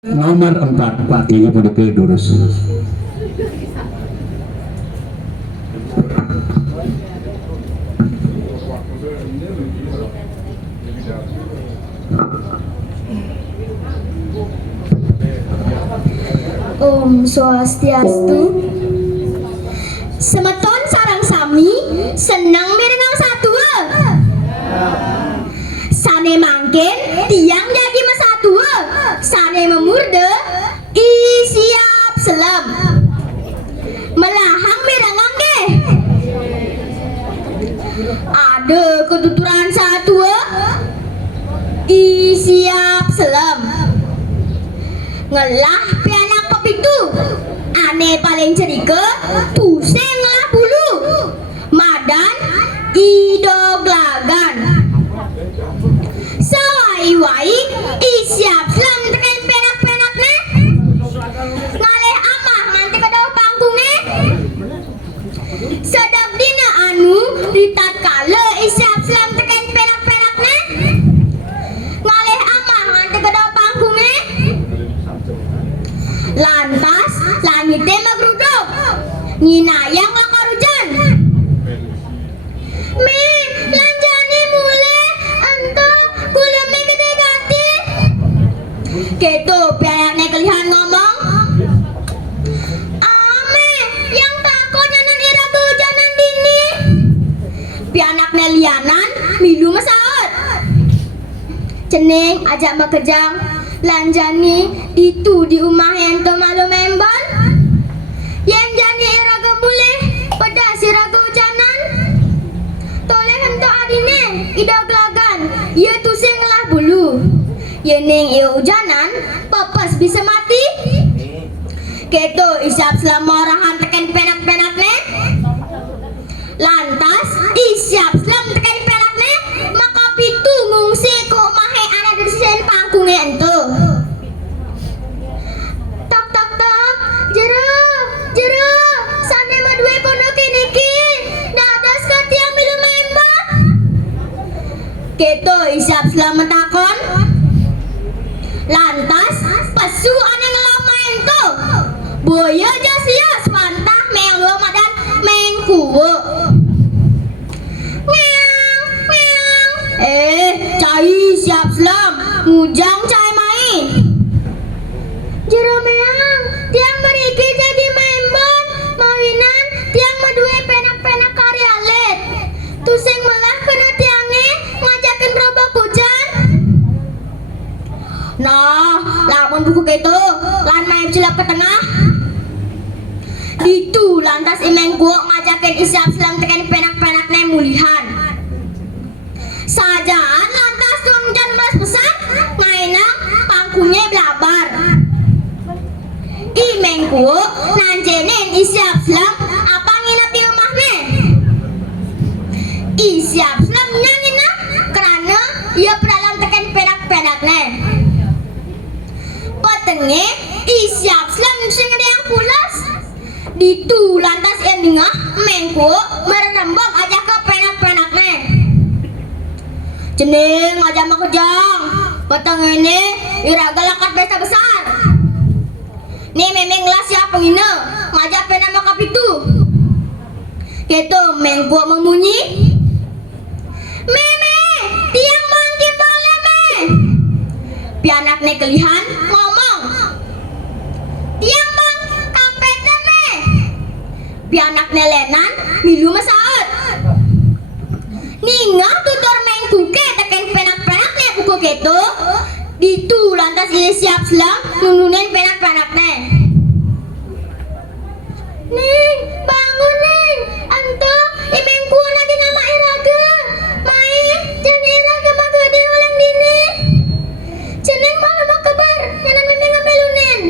Nomor 4 ini pendekil durus. Om Swastiastu. Semeton sarang sami senang mirengang satua. Sane mangkin tiang jadi masatua. Sane memurde siap selam. Melahang mirengang deh. Ada ketuturan satua. Siap selam. Ngelah pianak pepitu ane paling cerike pusing lah bulu madan idoglagan sawai-wai siap selam tekan penak-penaknya ngaleh amah nanti kedau pangkunge sedap dina anu ditat kala siap selam tekan penak-penaknya ngaleh amah nanti kedau pangkunge. Lantas langitnya magruduk nyinayang lakarujan mi lanjani mule ento kulemi gede gati keto pianaknya kelihan ngomong ame yang takut nyanan ira kehujanan dini pianaknya lianan milu masaot ceneng ajak makejang lanjani itu di rumah ento malu membon yang jani era gemuleh pada siraga hujanan toleh ento adine ida gelagan ia tusing lah bulu yeneng ia hujanan papas bisa mati keto isap selama orahan tekan penak-penakne lantas isap selam tekan penakne maka pitu ngungsi ko mahe ana dari sen pangkunge ento tak tak tak jero sane madue pondok niki dados ka tiang milu memba keto isap selama takon lantas pasu ane ngelama ento boya jasias mantah meang loma dan meang kuwe cai siap selam ngujang cai main jero meang tiang meriki jadi membon mawinan tiang madue penak-penak karya alet tusing melah kena tiange ngajakin robok hujan nah lamun buku gitu lan main cilap ke tengah itu lantas imeng gua ngajakin isiap selam tekan penak-penaknya mulihan sajaan lantas turun hujan belas besar ngainang pangkunya belabar imeng gua nanjenin isiap selam apa nginep di rumahnya isiap selam nyanginah karena ia pedalam tekan penak-penaknya petenge isiap selam sing yang pulas ditu lantas yang dengah mengku merenembak aja ke penak-penaknya jeneng aja mau kejang peteng ini iraga lakat desa besar nih memeng lah siapa ngine ngajak pena makap itu gitu mengku memunyi meme tiang mangki boleh me pianaknya kelihan ngomong tiang bang kampetnya me pianaknya lenan milu masaot ningah tutor mengkuke tekan penak-penaknya buku gitu ditu lantas ia siap selam nununin penak-penaknya ning bangun ning anto imengku lagi nama iraga main jadi iraga mah gede ulang dini jeneng malah mau kebar nyanan memeng ngambelunin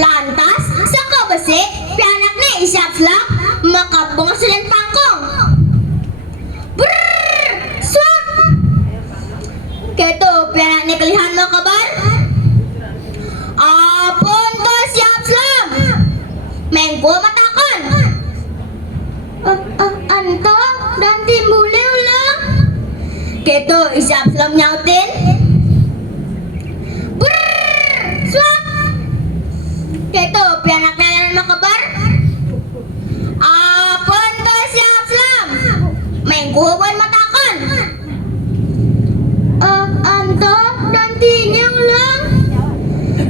lantas saka besi pianaknya isiap selam maka bongsulen pangkong swak keto pianaknya kelihan mau kabar apun to siap selam mengko matakon anto dan timbule ulang keto isiap selam nyautin Swak. Keto pianak nelan makabar. Apun to siap selam. Mengku pun matakon. Anto dan tinya ulang.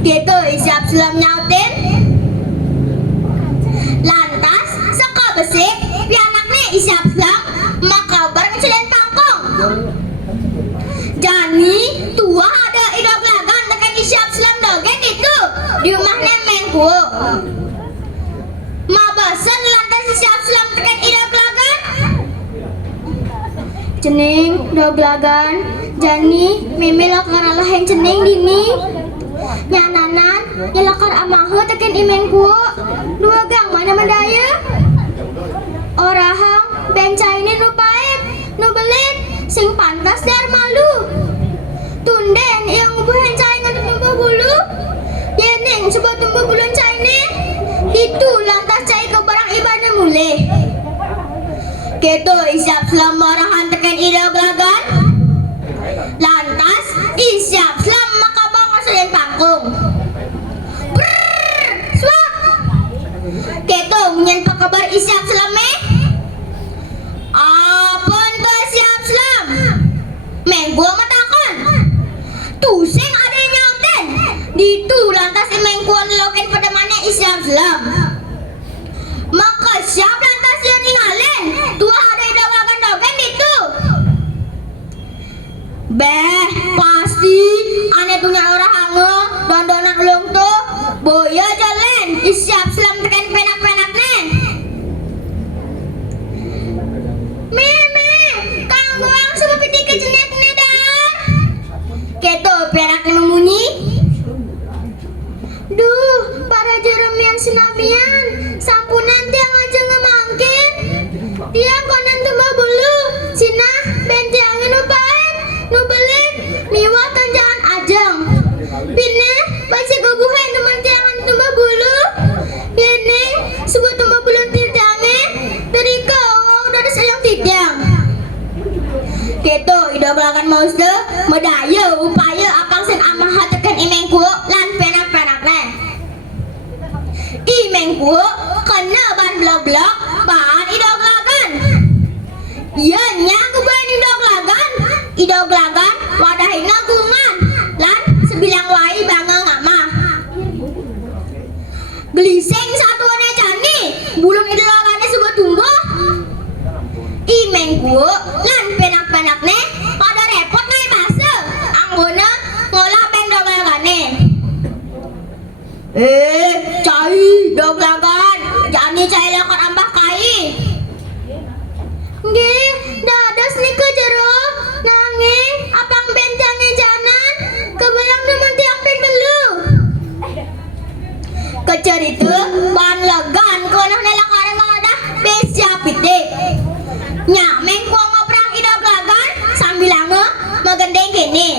Keto siap selam nyautin. Lantas saka besik pianaknya siap selam makabar ngecelen tangkong. Jani tua ada idok lagan tekan siap selam dogen itu di rumahnya Mengku. Mabasan lantas siap selam tekan idok lagan. Cening dog lagan Jani meme lakar alahen cening dini. Nyananan nyelakar amahu tekan Mengku. Dua gang mana mendaya. Orahang bencai ini nu pait nu belit sing pantas dar malu. Tunden yang ubuhan cai ngadut tumbuh bulu. Yeneng sebab tumbuh bulu cai ni. Itu lantas cai ke barang ibadah mulai. Keto isiap selam marahan tekan idok lagan. Lantas isiap selam makabang ngasalin pangkung. Brrrr, swak. Keto nyen pakabar isiap selam apun to siap selam. Mengku matakon. Tusing ada nyauten. Ditu lantas Mengku loken pada mana isiap selam. Maka siap lantas dia ningalen. Tua ada idawakan dogen itu. Beh, pasti ane punya orang hango dan donak ulung tuh. Boya jalan isiap selam tekan penak-penak nen. Kangguang sama piti kejenet nedan. Keto peraknya memunyi. Duh, para jeremian sinamian, sampunan tiang aja ngemangkin. Tiang konan tumbah bulu, sinah benjangan nu paet, nu belit, miwah tanjangan ajang. Bine, pasti guguhan teman tiangan tumbah bulu. Bine, sebuah tumbah bulu tiangnya, dari kau dari sayang tiang. Keto idok lagan mausde medaya upaya apang sing amah tekan Mengku lan penak-penakne. Mengku kena ban blok-blok ban idok lagan. Iya nyang ban idok lagan wadahina gungan lan sebilang wai bangga ngamah. Geliseng satuannya Jani bulung idok lagannya sebuah tumbuh. Mengku lan penak-penakne pada repot ngai basa anggona ngolah beng dog lagane. Cai dog lagan Jani cai lakon ambah kai. Nggih, dadas nika jero nanging apang benjange janan kebelang nemen tiang ping telu. Kecer itu ban legan kono nelakare madah besiap pitik. Nya Mengku ngoprang idok lagan sambil lange megendeng kene.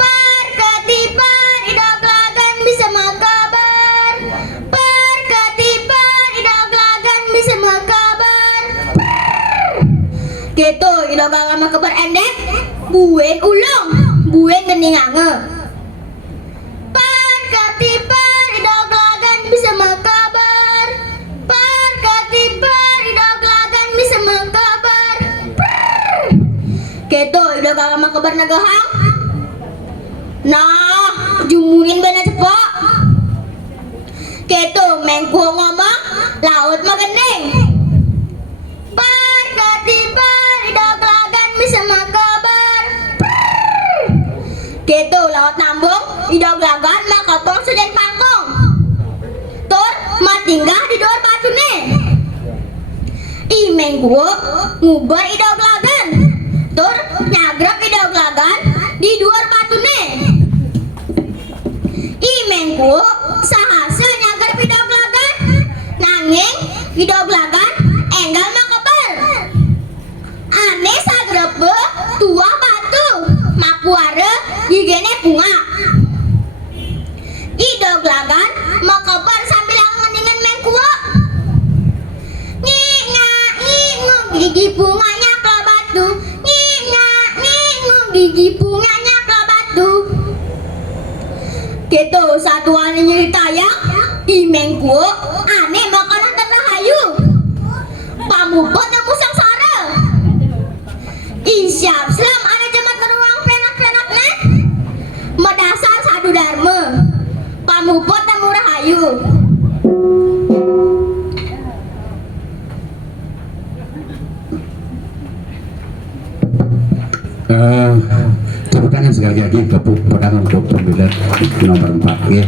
Perketipan idok lagan bisa makabar. Perketipan idok lagan bisa makabar. Keto idok lagan makabar endek. Buen ulung, buen gending ange. Perketipan idok lagan bisa makabar. Perketipan idok lagan bisa makabar. Keto idok lagan makabar nagahang. Nah, jumuin bana cepok. Keto Mengku ngomong laut magendeng. Perketipan idok lagan bisa makabar. Keto laut nambung idok lagan makapong seden pangkong. Tur matinggah di dua batune. Mengku ngubar idok lagan. Tur nyagrek idok lagan di dua batune. Mengku sahasa nyagrek idok lagan. Nanging idok lagan enggal makabar. Aneh sagrebe tua batu mapuare gigene bunga. Idok lagan makabar sambil ngeningan Mengku. Gigi bunganya ke batu. Gigi bunganya ke batu. Gitu satuan nyerita ya. Imengku aneh makanan terlahayu. Pamupot nemu sangsara. Isyap selam ane jamat meruang penak-penaknya. Medasar sadu dharma. Pamupot nemu rahayu. Tepuk tangan sekali lagi untuk pedagang untuk pemilihan nomor 4 ya.